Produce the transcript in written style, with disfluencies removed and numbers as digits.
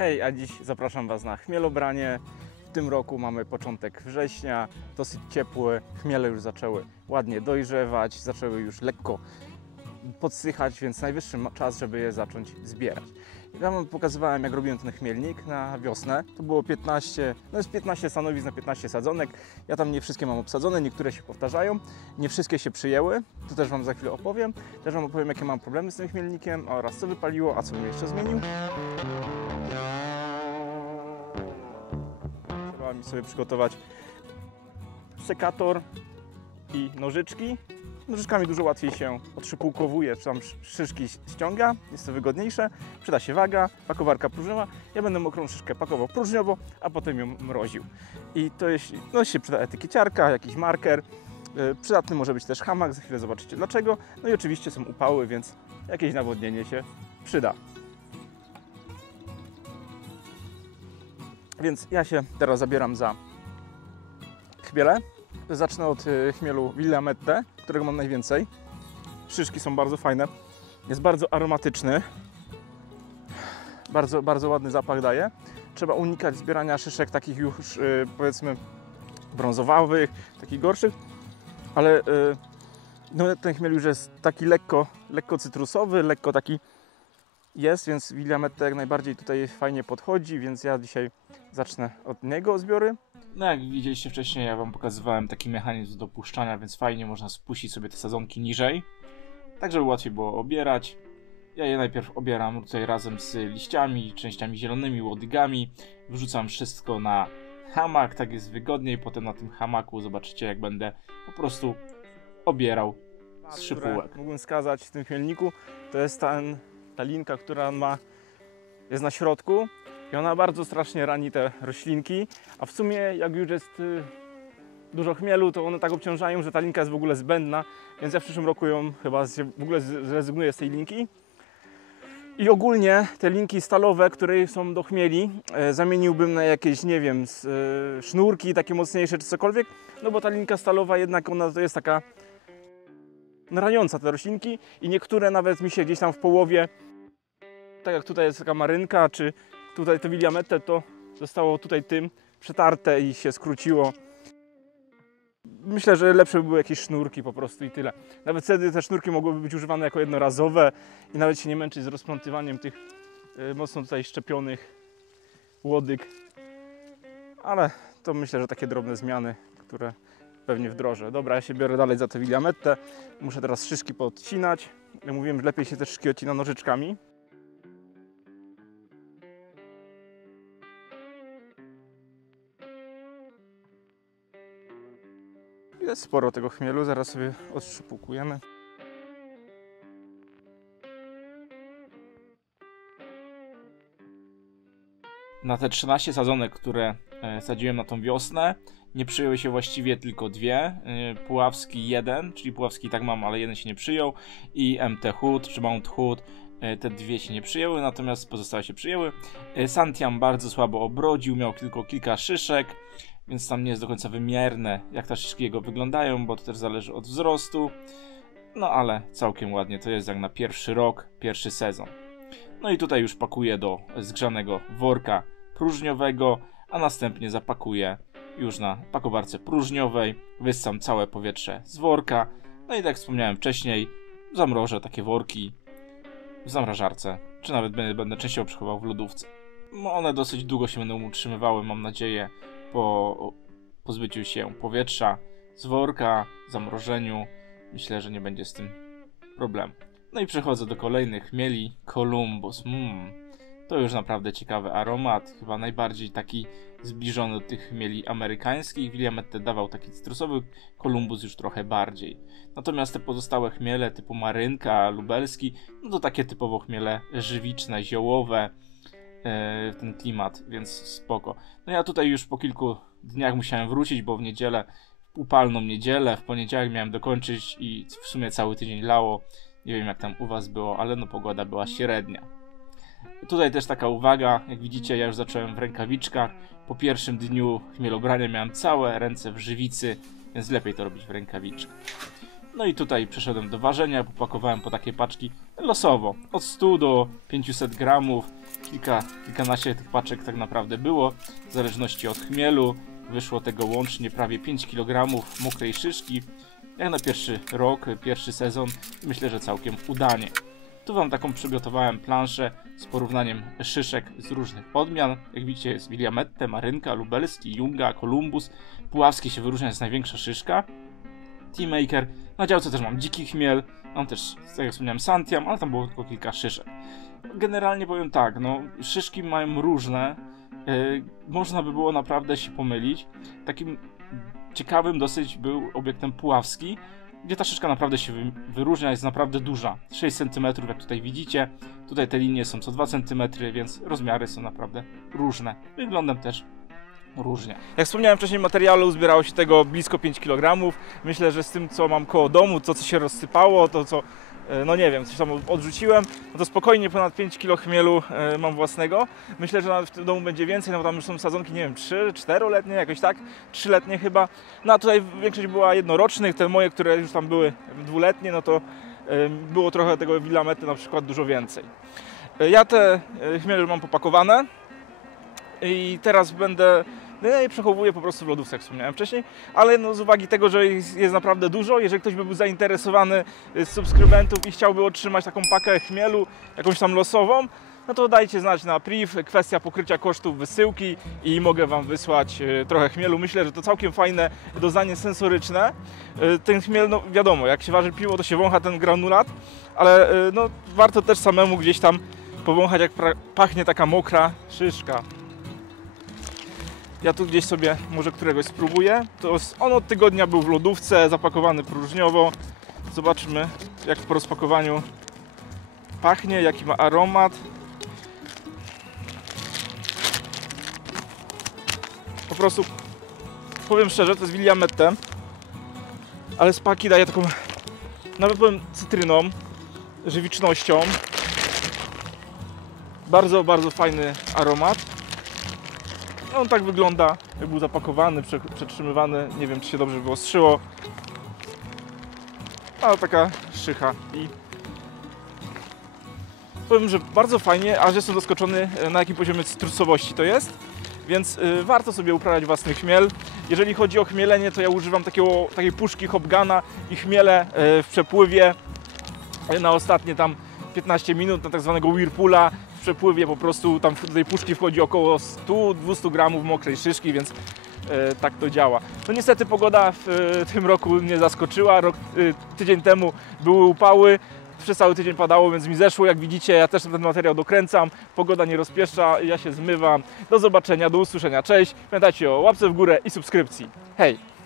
Hej, a dziś zapraszam Was na chmielobranie. W tym roku mamy początek września, dosyć ciepły, chmiele już zaczęły ładnie dojrzewać, zaczęły już lekko podsychać, więc najwyższy czas, żeby je zacząć zbierać. Ja Wam pokazywałem, jak robiłem ten chmielnik na wiosnę. To było 15, no jest 15 stanowisk na 15 sadzonek. Ja tam nie wszystkie mam obsadzone, niektóre się powtarzają, nie wszystkie się przyjęły. To też Wam za chwilę opowiem. Też Wam opowiem, jakie mam problemy z tym chmielnikiem oraz co wypaliło, a co bym jeszcze zmienił. Trzeba mi sobie przygotować sekator i nożyczki. Nożyczkami dużo łatwiej się odszypułkowuje, czy tam szyszki ściąga, jest to wygodniejsze. Przyda się waga, pakowarka próżniowa. Ja będę mokrą szyszkę pakował próżniowo, a potem ją mroził. I to jeśli się przyda etykieciarka, jakiś marker. Przydatny może być też hamak, za chwilę zobaczycie dlaczego. No i oczywiście są upały, więc jakieś nawodnienie się przyda. Więc ja się teraz zabieram za chmiele. Zacznę od chmielu Willamette, którego mam najwięcej. Szyszki są bardzo fajne. Jest bardzo aromatyczny. Bardzo ładny zapach daje. Trzeba unikać zbierania szyszek takich już powiedzmy brązowawych, takich gorszych. Ale no, ten chmiel już jest taki lekko cytrusowy, lekko taki jest, więc Willamette jak najbardziej tutaj fajnie podchodzi, więc ja dzisiaj zacznę od niego zbiory. No jak widzieliście wcześniej, ja Wam pokazywałem taki mechanizm do puszczania, więc fajnie można spuścić sobie te sadzonki niżej, tak żeby łatwiej było obierać. Ja je najpierw obieram tutaj razem z liściami, częściami zielonymi, łodygami. Wrzucam wszystko na hamak, tak jest wygodniej. Potem na tym hamaku zobaczycie, jak będę po prostu obierał z szypułek. Mógłbym wskazać w tym chmielniku, to jest ta linka, która jest na środku i ona bardzo strasznie rani te roślinki, a w sumie jak już jest dużo chmielu, to one tak obciążają, że ta linka jest w ogóle zbędna, więc ja w przyszłym roku ją chyba w ogóle zrezygnuję z tej linki. I ogólnie te linki stalowe, które są do chmieli, zamieniłbym na jakieś, nie wiem, sznurki takie mocniejsze czy cokolwiek, no bo ta linka stalowa jednak ona to jest taka raniąca te roślinki i niektóre nawet mi się gdzieś tam w połowie, tak jak tutaj jest taka marynka, czy tutaj to Willamette, to zostało tutaj tym przetarte i się skróciło. Myślę, że lepsze by były jakieś sznurki po prostu i tyle. Nawet wtedy te sznurki mogłyby być używane jako jednorazowe i nawet się nie męczyć z rozplątywaniem tych mocno tutaj szczepionych łodyg. Ale to myślę, że takie drobne zmiany, które pewnie wdrożę. Dobra, ja się biorę dalej za tę Willamette. Muszę teraz szyszki podcinać. Ja mówiłem, że lepiej się te szyszki odcina nożyczkami. Jest sporo tego chmielu, zaraz sobie odszczupukujemy. Na te 13 sadzonek, które sadziłem na tą wiosnę, nie przyjęły się właściwie tylko dwie. Puławski 1, czyli Puławski tak mam, ale jeden się nie przyjął, i MT Hood czy Mount Hood, te dwie się nie przyjęły, natomiast pozostałe się przyjęły. Santiam bardzo słabo obrodził, miał tylko kilka szyszek, więc tam nie jest do końca wymierne, jak te szyszki jego wyglądają, bo to też zależy od wzrostu. No ale całkiem ładnie to jest jak na pierwszy rok, pierwszy sezon. No i tutaj już pakuję do zgrzanego worka próżniowego, a następnie zapakuję już na pakowarce próżniowej, wyssam całe powietrze z worka. No i tak jak wspomniałem wcześniej, zamrożę takie worki w zamrażarce, czy nawet będę częściowo przechowywał w lodówce. No one dosyć długo się będą utrzymywały, mam nadzieję, po pozbyciu się powietrza z worka, zamrożeniu. Myślę, że nie będzie z tym problemu. No i przechodzę do kolejnych chmieli. Columbus. To już naprawdę ciekawy aromat. Chyba najbardziej taki zbliżony do tych chmieli amerykańskich. Willamette dawał taki cytrusowy, Columbus już trochę bardziej. Natomiast te pozostałe chmiele typu marynka, lubelski, no to takie typowo chmiele żywiczne, ziołowe. Ten klimat, więc spoko. No ja tutaj już po kilku dniach musiałem wrócić, bo w niedzielę, w upalną niedzielę, w poniedziałek miałem dokończyć i w sumie cały tydzień lało. Nie wiem jak tam u was było, ale no pogoda była średnia. Tutaj też taka uwaga, jak widzicie ja już zacząłem w rękawiczkach. Po pierwszym dniu chmielobrania miałem całe ręce w żywicy, więc lepiej to robić w rękawiczkach. No i tutaj przeszedłem do ważenia, popakowałem po takie paczki losowo, od 100 do 500 gramów, kilkanaście tych paczek tak naprawdę było, w zależności od chmielu. Wyszło tego łącznie prawie 5 kg mokrej szyszki. Jak na pierwszy rok, pierwszy sezon, myślę, że całkiem udanie. Tu wam taką przygotowałem planszę z porównaniem szyszek z różnych odmian. Jak widzicie, jest Willamette, Marynka, Lubelski, Junga, Columbus. Puławski się wyróżnia, jest największa szyszka. Teamaker. Na działce też mam dziki chmiel. Mam też, tak jak wspomniałem, Santiam, ale tam było tylko kilka szyszek. Generalnie powiem tak, no szyszki mają różne. Można by było naprawdę się pomylić. Takim ciekawym dosyć był obiektem Puławski, gdzie ta szyszka naprawdę się wyróżnia, jest naprawdę duża. 6 cm, jak tutaj widzicie. Tutaj te linie są co 2 cm, więc rozmiary są naprawdę różne. Wyglądem też różnie. Jak wspomniałem wcześniej, w materiale uzbierało się tego blisko 5 kg. Myślę, że z tym, co mam koło domu, to co się rozsypało, to co, no nie wiem, coś tam odrzuciłem, no to spokojnie ponad 5 kg chmielu mam własnego. Myślę, że nawet w tym domu będzie więcej, no bo tam już są sadzonki, nie wiem, 3-4-letnie, jakoś tak, 3-letnie chyba. No a tutaj większość była jednorocznych, te moje, które już tam były 2-letnie, no to było trochę tego Willamette na przykład dużo więcej. Ja te chmiele mam popakowane i teraz będę, no ja je przechowuję po prostu w lodówce, jak wspomniałem wcześniej, ale no z uwagi tego, że jest naprawdę dużo, jeżeli ktoś by był zainteresowany z subskrybentów i chciałby otrzymać taką pakę chmielu, jakąś tam losową, no to dajcie znać na priv, kwestia pokrycia kosztów wysyłki i mogę wam wysłać trochę chmielu. Myślę, że to całkiem fajne doznanie sensoryczne. Ten chmiel, no wiadomo, jak się waży piwo, to się wącha ten granulat, ale no warto też samemu gdzieś tam powąchać, jak pachnie taka mokra szyszka. Ja tu gdzieś sobie może któregoś spróbuję. To on od tygodnia był w lodówce, zapakowany próżniowo. Zobaczmy, jak po rozpakowaniu pachnie, jaki ma aromat. Po prostu powiem szczerze, to jest Willamette, ale z paki daje taką, nawet powiem, cytryną, żywicznością. Bardzo, bardzo fajny aromat. On tak wygląda, jak był zapakowany, przetrzymywany. Nie wiem, czy się dobrze wyostrzyło. Ale taka szycha. I powiem, że bardzo fajnie, aż jestem zaskoczony, na jakim poziomie cytrusowości to jest. Więc warto sobie uprawiać własny chmiel. Jeżeli chodzi o chmielenie, to ja używam takiej puszki Hopgana i chmielę w przepływie na ostatnie tam 15 minut, na tak zwanego Whirlpoola. W przepływie po prostu tam do tej puszki wchodzi około 100-200 gramów mokrej szyszki, więc tak to działa. No niestety pogoda w tym roku mnie zaskoczyła. Tydzień temu były upały, przez cały tydzień padało, więc mi zeszło. Jak widzicie, ja też ten materiał dokręcam. Pogoda nie rozpieszcza, ja się zmywam. Do zobaczenia, do usłyszenia. Cześć. Pamiętajcie o łapce w górę i subskrypcji. Hej!